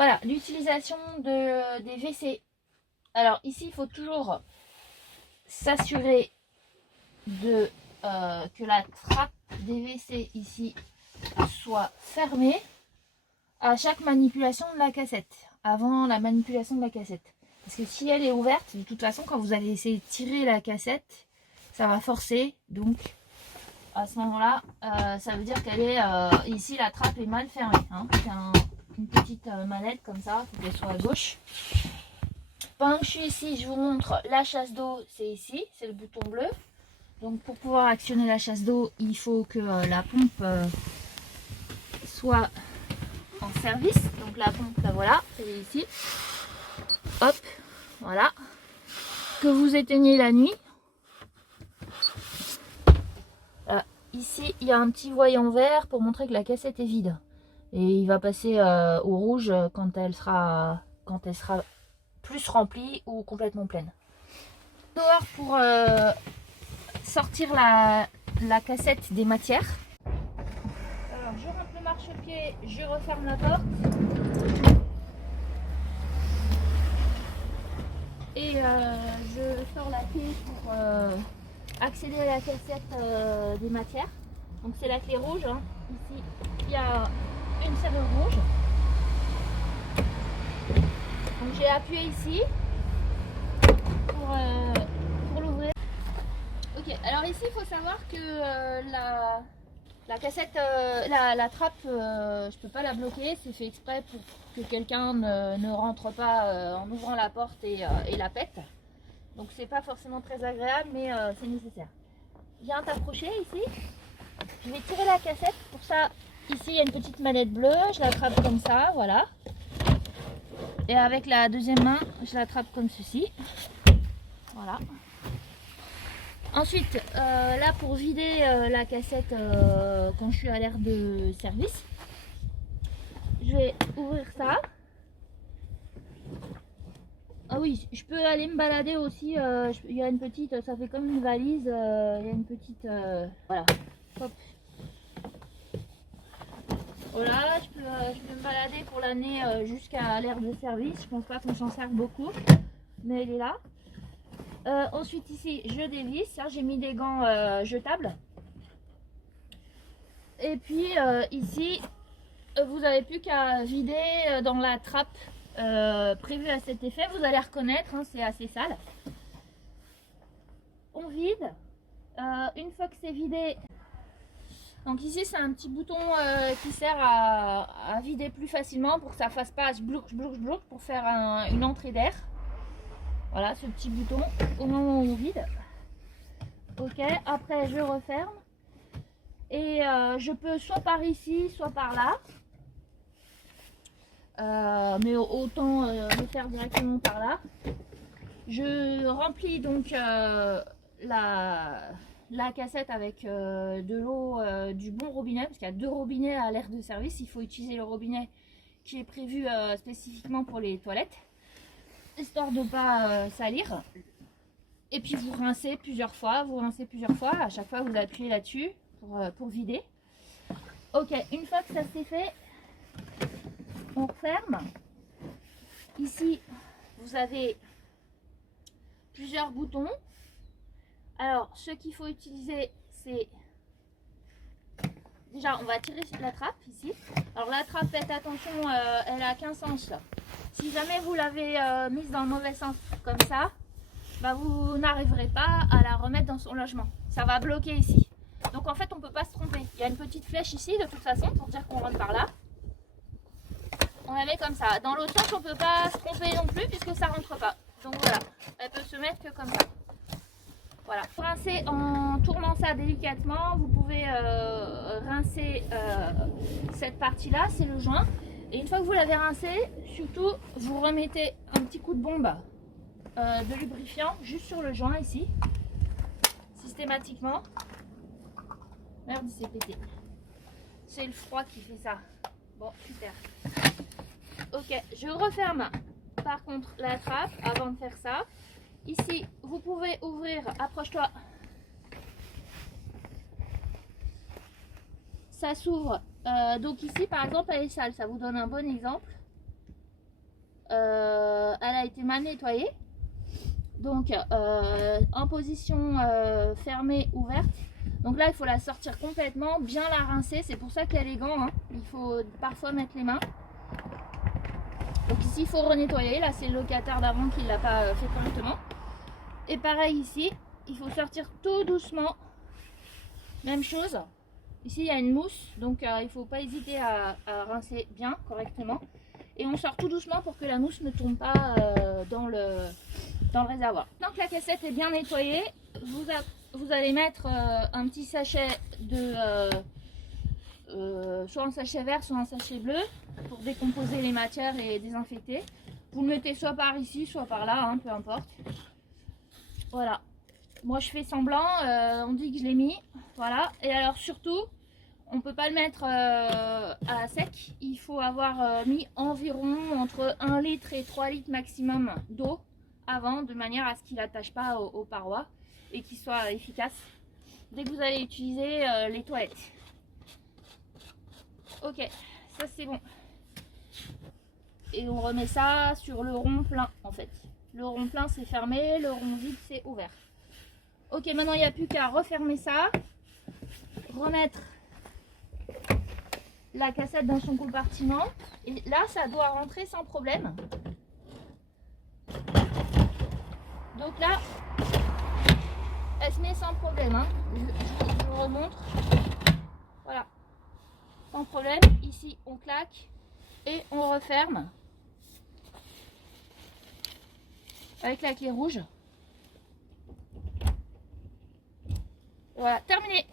Voilà, l'utilisation des WC. Alors ici, il faut toujours s'assurer que la trappe des WC ici soit fermée à chaque manipulation de la cassette, avant la manipulation de la cassette. Parce que si elle est ouverte, de toute façon, quand vous allez essayer de tirer la cassette, ça va forcer. Donc à ce moment-là, ça veut dire qu'elle est ici, la trappe est mal fermée. Hein. C'est une petite manette comme ça, il faut qu'elle soit à gauche. Pendant que je suis ici, je vous montre la chasse d'eau, c'est ici, c'est le bouton bleu. Donc pour pouvoir actionner la chasse d'eau, il faut que la pompe soit en service. Donc la pompe, la voilà, elle est ici. Hop, voilà. Que vous éteignez la nuit. Ici, il y a un petit voyant vert pour montrer que la cassette est vide. Et il va passer au rouge quand elle sera plus remplie ou complètement pleine. Dehors pour sortir la cassette des matières. Alors je rentre le marchepied, je referme la porte. Et je sors la clé pour accéder à la cassette des matières. Donc c'est la clé rouge. Hein. Ici, il y a une serrure rouge. Donc j'ai appuyé ici pour l'ouvrir. Ok, alors ici il faut savoir que la cassette, la trappe, je peux pas la bloquer, c'est fait exprès pour que quelqu'un ne rentre pas en ouvrant la porte et la pète. Donc c'est pas forcément très agréable, mais c'est nécessaire. Je viens t'approcher ici, je vais tirer la cassette, pour ça ici il y a une petite manette bleue, je l'attrape comme ça, voilà. Et avec la deuxième main, je l'attrape comme ceci, voilà. Ensuite, là pour vider la cassette quand je suis à l'air de service, je vais ouvrir ça. Ah oui, je peux aller me balader aussi, il y a une petite, ça fait comme une valise, il y a une petite, voilà, hop. Voilà, je peux me balader pour l'année jusqu'à l'aire de service, je pense pas qu'on s'en serve beaucoup, mais elle est là. Ensuite ici je dévisse, j'ai mis des gants jetables. Et puis ici vous n'avez plus qu'à vider dans la trappe prévue à cet effet. Vous allez reconnaître, hein, c'est assez sale. On vide. Une fois que c'est vidé, donc ici c'est un petit bouton qui sert à vider plus facilement pour que ça fasse pas blouc, pour faire une entrée d'air. Voilà, ce petit bouton au moment où on vide. Ok, après je referme. Et je peux soit par ici, soit par là. Mais autant le faire directement par là. Je remplis donc la cassette avec de l'eau du bon robinet, parce qu'il y a deux robinets à l'aire de service. Il faut utiliser le robinet qui est prévu spécifiquement pour les toilettes, histoire de ne pas salir. Et puis vous rincez plusieurs fois, à chaque fois vous appuyez là-dessus pour vider. Ok, une fois que ça c'est fait, on referme. Ici vous avez plusieurs boutons. Alors ce qu'il faut utiliser, c'est déjà on va tirer la trappe ici. Alors la trappe, faites attention, elle a qu'un sens là. Si jamais vous l'avez mise dans le mauvais sens comme ça, bah, vous n'arriverez pas à la remettre dans son logement, ça va bloquer ici. Donc en fait on peut pas se tromper, il y a une petite flèche ici de toute façon pour dire qu'on rentre par là. On la met comme ça, dans l'autre sens on peut pas se tromper non plus puisque ça rentre pas. Donc voilà, elle peut se mettre que comme ça. Voilà, pour rincer en tournant ça délicatement, vous pouvez rincer cette partie là, c'est le joint. Et une fois que vous l'avez rincé, surtout vous remettez un petit coup de bombe de lubrifiant juste sur le joint ici, systématiquement. Merde, il s'est pété. C'est le froid qui fait ça. Bon, super. Ok, je referme par contre la trappe avant de faire ça. Ici, vous pouvez ouvrir, approche-toi. Ça s'ouvre. Donc ici, par exemple, elle est sale. Ça vous donne un bon exemple. elle a été mal nettoyée. Donc en position fermée, ouverte. Donc là il faut la sortir complètement, bien la rincer. C'est pour ça qu'il y a les gants, hein. Il faut parfois mettre les mains. Donc ici il faut renettoyer. Là c'est le locataire d'avant qui ne l'a pas fait correctement. Et pareil ici, il faut sortir tout doucement. Même chose. Ici il y a une mousse, donc il ne faut pas hésiter à rincer bien, correctement. Et on sort tout doucement pour que la mousse ne tombe pas dans le réservoir. Tant que la cassette est bien nettoyée, vous allez mettre un petit sachet de soit un sachet vert, soit un sachet bleu pour décomposer les matières et désinfecter. Vous le mettez soit par ici, soit par là, hein, peu importe. Voilà. Moi je fais semblant, on dit que je l'ai mis. Voilà. Et alors surtout, on ne peut pas le mettre à sec. Il faut avoir mis environ entre 1 litre et 3 litres maximum d'eau avant, de manière à ce qu'il n'attache pas aux parois et qu'il soit efficace dès que vous allez utiliser les toilettes. Ok, ça c'est bon. Et on remet ça sur le rond plein en fait. Le rond plein c'est fermé, le rond vide c'est ouvert. Ok, maintenant il n'y a plus qu'à refermer ça, remettre la cassette dans son compartiment. Et là ça doit rentrer sans problème. Donc là, elle se met sans problème, hein. Je vous remontre. Voilà. Sans problème. Ici, on claque et on referme. Avec la clé rouge. Voilà, terminé.